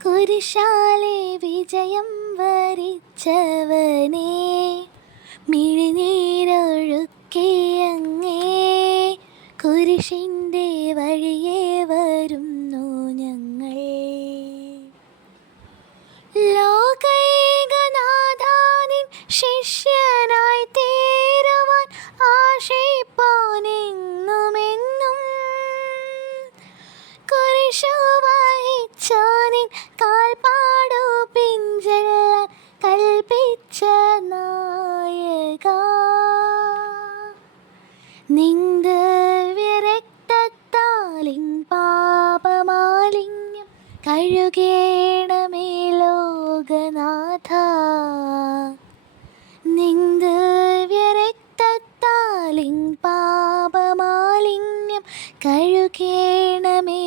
കുരിശാലെ വിജയം വരിച്ചവനേ മിഴിനീരൊഴുക്കി അങ്ങേ കുരിശിന്റെ വഴിയെ വരുന്നു ഞങ്ങൾ. ലോകൈകനാഥാനിൻ ശിഷ്യനായി തീരുവാൻ കാൽപ്പാടു പിഞ്ചെല്ലാൻ കൽപ്പിച്ച നായക. നിന്ത് വിരക്തത്താലിൻ പാപമാലിന്യം കഴുകേണമേ ലോകനാഥ. നിന്ത് വിരക്തത്താലിൻ പാപമാലിന്യം കഴുകേണമേ